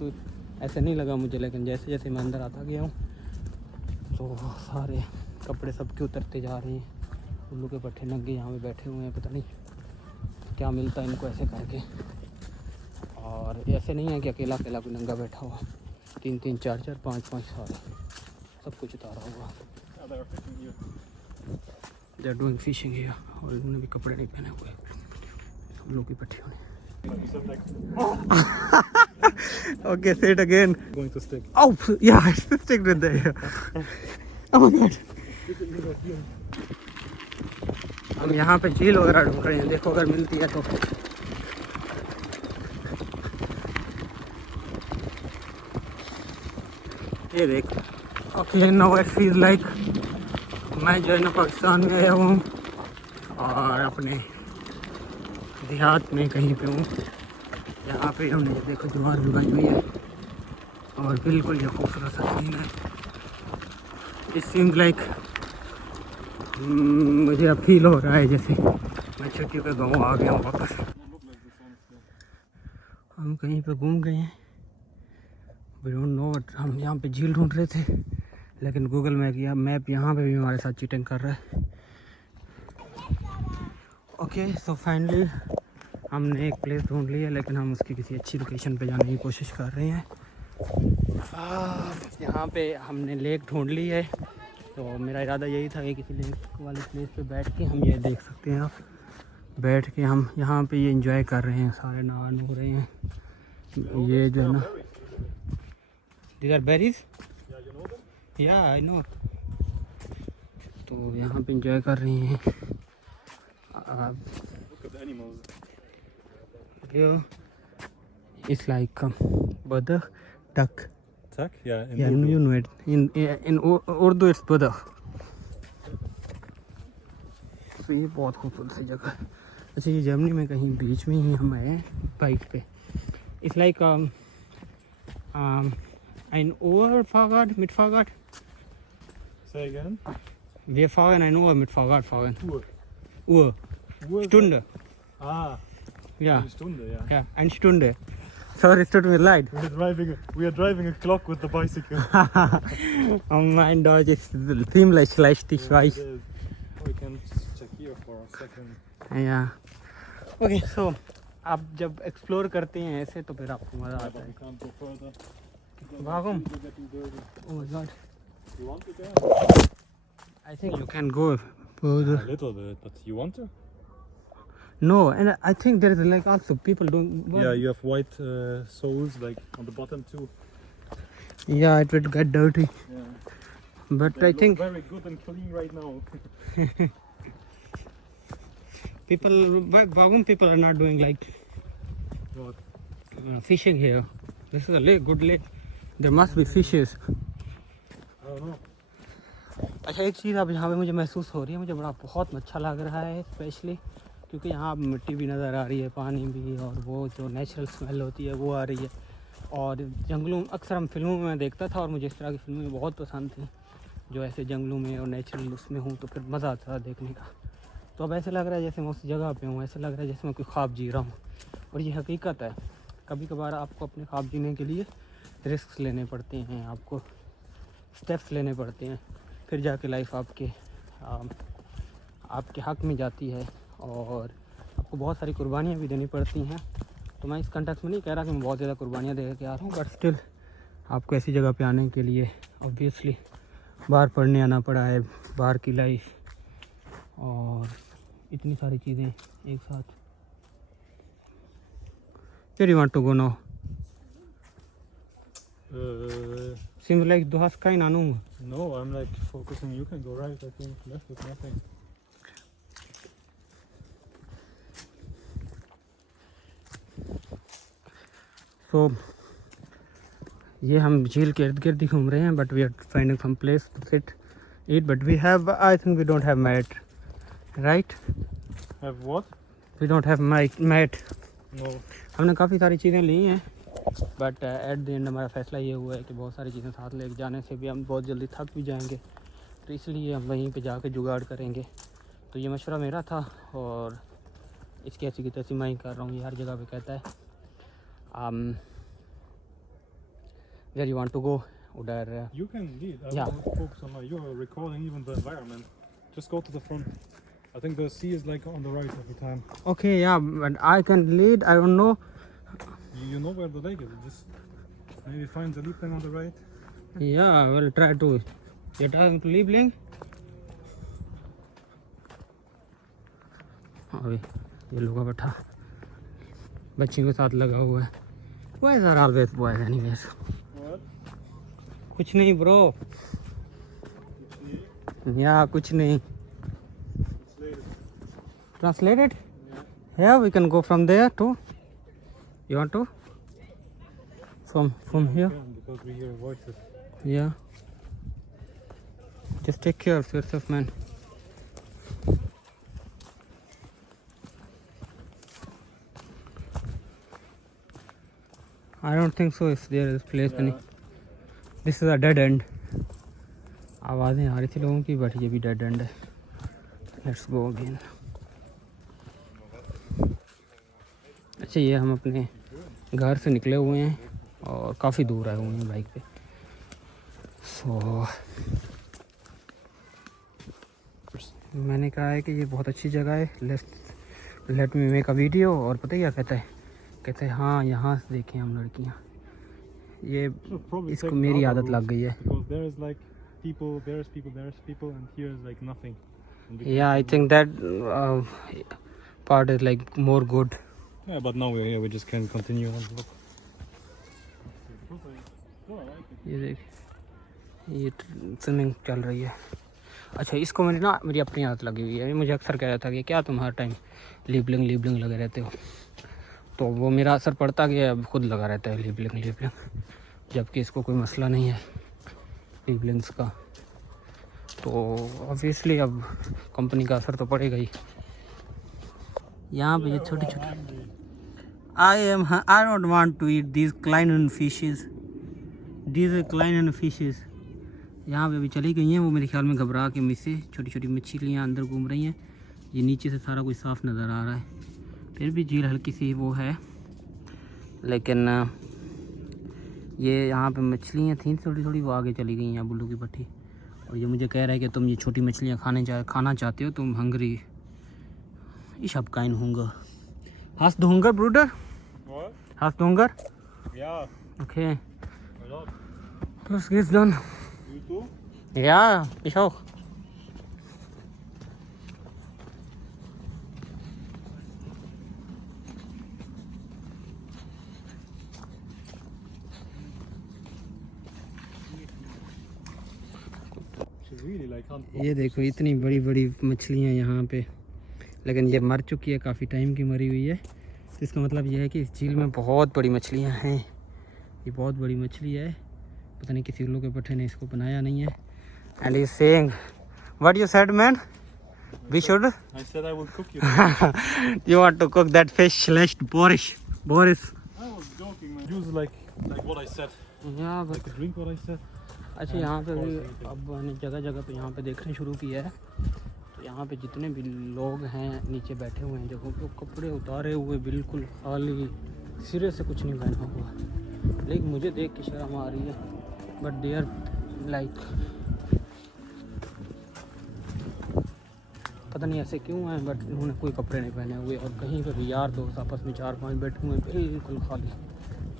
तो ऐसे नहीं लगा मुझे, लेकिन जैसे जैसे मैं अंदर आता गया हूँ तो सारे कपड़े सबके उतरते जा रहे हैं। उल्लू के पट्टे नंगे यहाँ पे बैठे हुए हैं, पता नहीं क्या मिलता है इनको ऐसे करके। और ऐसे नहीं है कि अकेला अकेला कोई नंगा बैठा हुआ, 3-3, 4-4, 5-5 सारे सब कुछ उतारा हुआ। They are doing fishing here. और इन्होंने भी कपड़े नहीं पहने हुए, सब लोग की पट्टियों ने। Okay, say it again. Going to stick. Oh, yeah, it's stick right there. Oh my God. हम यहाँ पे झील वगैरह ढूंढ रहे हैं, देखो अगर मिलती है तो। ये देख। Okay, now I feel like मैं जो है ना पाकिस्तान में आया हूँ और अपने देहात में कहीं पे हूँ। यहाँ पे हमने देखो दीवार लगाई हुई है और बिल्कुल ये खूबसूरत सा सीन है। इट सीम्स लाइक मुझे अब फील हो रहा है जैसे मैं छुट्टियों पे गाँव आ गया हूँ वापस। हम कहीं पे घूम गए हैं, वी डोंट नो। हम यहाँ पे झील ढूंढ रहे थे, लेकिन गूगल मैप यहाँ पे भी हमारे साथ चीटिंग कर रहा है। ओके, सो फाइनली हमने एक प्लेस ढूंढ ली है, लेकिन हम उसकी किसी अच्छी लोकेशन पे जाने की कोशिश कर रहे हैं। यहाँ पे हमने लेक ढूंढ ली है, तो मेरा इरादा यही था कि किसी लेक वाले प्लेस पे बैठ के हम ये देख सकते हैं। आप बैठ के हम यहाँ पे ये एंजॉय कर रहे हैं, सारे नहा नु रहे हैं। ये जो है ना, these are berries? Yeah, I know. तो यहाँ पे एंजॉय कर रहे हैं। It's like बदख, duck. Duck? Yeah. Yeah, you know it. In Urdu it's बदख। तो ये बहुत खूबसूरत सी जगह है। अच्छा, ये जर्मनी में कहीं बीच में ही हम आए बाइक पे। It's like ein Oberfahrrad mit Fahrrad. Say again. Wir fahren ein Uhr mit Fahrrad fahren. Uhr. Uhr. Uhr. Stunde. Ah. Ja. Eine Stunde, ja. Ja, eine Stunde. Sorry, es tut mir leid. We are driving a clock with the bicycle. Oh, mein Deutsch ist ziemlich schlecht, ich weiß. It is. We can check here for a second. Ja. Okay, so आप जब explore करते हैं ऐसे तो फिर आपको मज़ा आता We है। can't go further. Warum? We're getting dirty. Oh my God. You want to go? I think you can go further. A little bit, but you want to? No, and I think there is like also people doing. Yeah, you have white soles like on the bottom too. Yeah, it will get dirty. Yeah. But They I look think very good and clean right now. Warum people are not doing like What? fishing here. This is a lake, good lake. There must be fishes. I don't know. अच्छा, एक चीज़ अब यहाँ पे मुझे महसूस हो रही है, मुझे बड़ा बहुत अच्छा लग रहा है स्पेशली क्योंकि यहाँ मिट्टी भी नज़र आ रही है, पानी भी, और वो जो नेचुरल स्मेल होती है वो आ रही है। और जंगलों अक्सर हम फिल्मों में देखता था और मुझे इस तरह की फिल्में बहुत पसंद थी, जो ऐसे जंगलों में और नेचुरल उसमें हूँ तो फिर मज़ा आता था देखने का। तो अब ऐसे लग रहा है जैसे मैं उस जगह पे हूँ, ऐसा लग रहा है जैसे मैं कोई ख्वाब जी रहा हूँ। और ये हकीकत है, कभी कभार आपको अपने ख्वाब जीने के लिए रिस्क लेने पड़ते हैं, आपको स्टेप्स लेने पड़ते हैं, फिर जाके लाइफ आपके हक़ में जाती है और आपको बहुत सारी कुर्बानियाँ भी देनी पड़ती हैं। तो मैं इस कंटेक्स्ट में नहीं कह रहा कि मैं बहुत ज़्यादा कुर्बानियाँ दे के आ रहा हूँ, बट स्टिल आपको ऐसी जगह पे आने के लिए ऑब्वियसली बाहर पढ़ने आना पड़ा है, बाहर की लाइफ और इतनी सारी चीज़ें एक साथ। Where do you want to go now? Seems like du hast keine Ahnung. No, I'm like focusing. You can go right. I think left is nothing. So ये हम झील के इर्द गिर्द ही घूम रहे हैं, but we are finding some place to sit eat, but we have, I think we don't have mat, right? Have what? We don't have mat. No. हमने काफ़ी सारी चीज़ें ली हैं, बट एट द एंड हमारा फ़ैसला ये हुआ है कि बहुत सारी चीज़ें साथ लेके जाने से भी हम बहुत जल्दी थक भी जाएंगे, तो इसलिए हम वहीं पे जाके जुगाड़ करेंगे। तो ये मशवरा मेरा था और इसकी ऐसी की तैसी मैं ही कर रहा हूँ, ये हर जगह पे कहता है। where you want to go. उधर You can lead. I Yeah. don't focus on like you're recording even the environment. Just go to the front. I think the sea is like on the right every time. okay, yeah, but I can lead. I don't know. You know where the lake is. Just maybe find the leap thing on the right. Yeah, I will try to. You're trying to leave link. अभी ये लोग बैठा बच्चियों के साथ लगा हुआ है. Boys are always boys anyways. What? कुछ नहीं ब्रो. या कुछ नहीं. Translated? Yeah, we can go from there too. You want to? From here? Yeah, because we hear voices. Yeah. Just take care of yourself, man. I don't think so if there is place any. This is a dead end. आवाज़ें आ रही थी लोगों की but ये भी dead and है. Let's go again. अच्छा ये हम अपने घर से निकले हुए हैं और काफ़ी दूर आए हुए हैं बाइक पे. सो मैंने कहा है कि ये बहुत अच्छी जगह है. Let me make a video. और पता है क्या कहता है? कहते हैं हाँ यहाँ से देखें हम लड़कियाँ. ये Should probably इसको take the मेरी other आदत route, लग गई है. Because there is like people, there's people, and here is like nothing. And we Yeah, I can- think that part is like more good. Yeah, but now we're here. We just can continue on. Look. ये देख ये swimming चल रही है. अच्छा इसको मैंने ना मेरी अपनी आदत लगी हुई है. मुझे अक्सर कहता था कि क्या तुम हर टाइम लिबलिंग लगे रहते हो. तो वो मेरा असर पड़ता गया. अब खुद लगा रहता है लिबलिंग जबकि इसको कोई मसला नहीं है लिबलिंग्स का. तो ऑब्वियसली अब कंपनी का असर तो पड़ेगा ही. यहाँ पे ये छोटी छोटी I don't want to eat these kleinen fishes. These are kleinen fishes. यहाँ पे अभी चली गई हैं वो मेरे ख्याल में घबरा के मुझसे. छोटी छोटी मछलियाँ अंदर घूम रही हैं. ये नीचे से सारा कुछ साफ़ नज़र आ रहा है. फिर भी झील हल्की सी वो है लेकिन ये यहाँ पे मछलियाँ थी थोड़ी थोड़ी वो आगे चली गई हैं बुल्लू की पट्टी. और ये मुझे कह रहा है कि तुम ये छोटी मछलियाँ खाना चाहते हो. तुम Hungary. Ich habe keinen Hunger. Hast du Hunger, Bruder? What? Hast du Hunger? Yeah. Okay. A lot. Was geht's dann? You too? Ja, ich auch. She's really like hunting. ये देखो इतनी बड़ी बड़ी मछलियाँ यहाँ पे. लेकिन ये मर चुकी है. काफ़ी टाइम की मरी हुई है. तो इसका मतलब ये है कि इस झील में बहुत बड़ी मछलियाँ हैं. ये बहुत बड़ी मछली है. पता नहीं किसी उल्लू के पट्टे ने इसको बनाया नहीं है. And he saying what you said man we should I said I would cook you. you want to cook that fish slash Boris. I was joking, man. Use like what I said. Yeah, but Like drink what I said. अच्छा यहाँ पे भी अब मैंने जगह जगह पे यहाँ पे देखने शुरू किया है. तो यहाँ पे जितने भी लोग हैं नीचे बैठे हुए हैं देखो वो कपड़े उतारे हुए बिल्कुल खाली सिरे से कुछ नहीं पहना हुआ. लेकिन मुझे देख के शर्म आ रही है. बट दे आर लाइक पता नहीं ऐसे क्यों हैं बट उन्होंने कोई कपड़े नहीं पहने हुए. और कहीं पर भी यार दोस्त आपस में 4-5 बैठे हुए हैं बिल्कुल खाली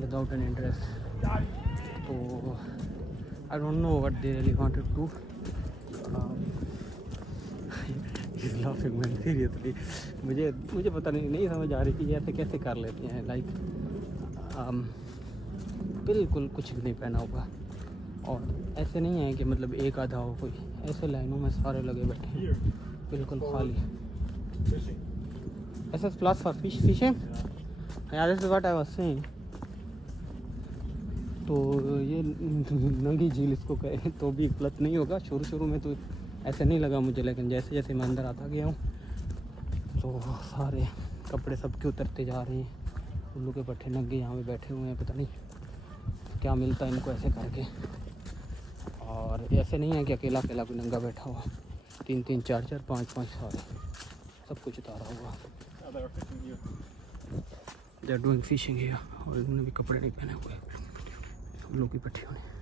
विदाउट एन इंटरेस्ट. तो I don't know what they really wanted to. He's laughing man seriously. मुझे पता नहीं समझ आ रही कि ये ऐसे कैसे कर लेते हैं. लाइक बिल्कुल कुछ भी नहीं पहना हुआ. और ऐसे नहीं है कि मतलब एक आधा हो कोई. ऐसे लाइनों में सारे लगे बैठे हैं बिल्कुल खाली. Fishing. ऐसा प्लस फॉर फिशिंग. यार this is what I was saying. तो ये नंगी झील इसको कहे तो भी गलत नहीं होगा. शुरू में तो ऐसे नहीं लगा मुझे. लेकिन जैसे जैसे मैं अंदर आता गया हूँ तो सारे कपड़े सबके उतरते जा रहे हैं. उल्लू के पट्टे नंगे यहाँ पे बैठे हुए हैं. पता नहीं क्या मिलता है इनको ऐसे करके. और ऐसे नहीं है कि अकेला कोई नंगा बैठा हुआ. 3-3 4-4 5-5 सारे सब कुछ उतारा हुआ. Yeah, they are fishing here. They are doing fishing here. और इन्होंने भी कपड़े नहीं पहने हुए. फूलों की पट्टियों ने।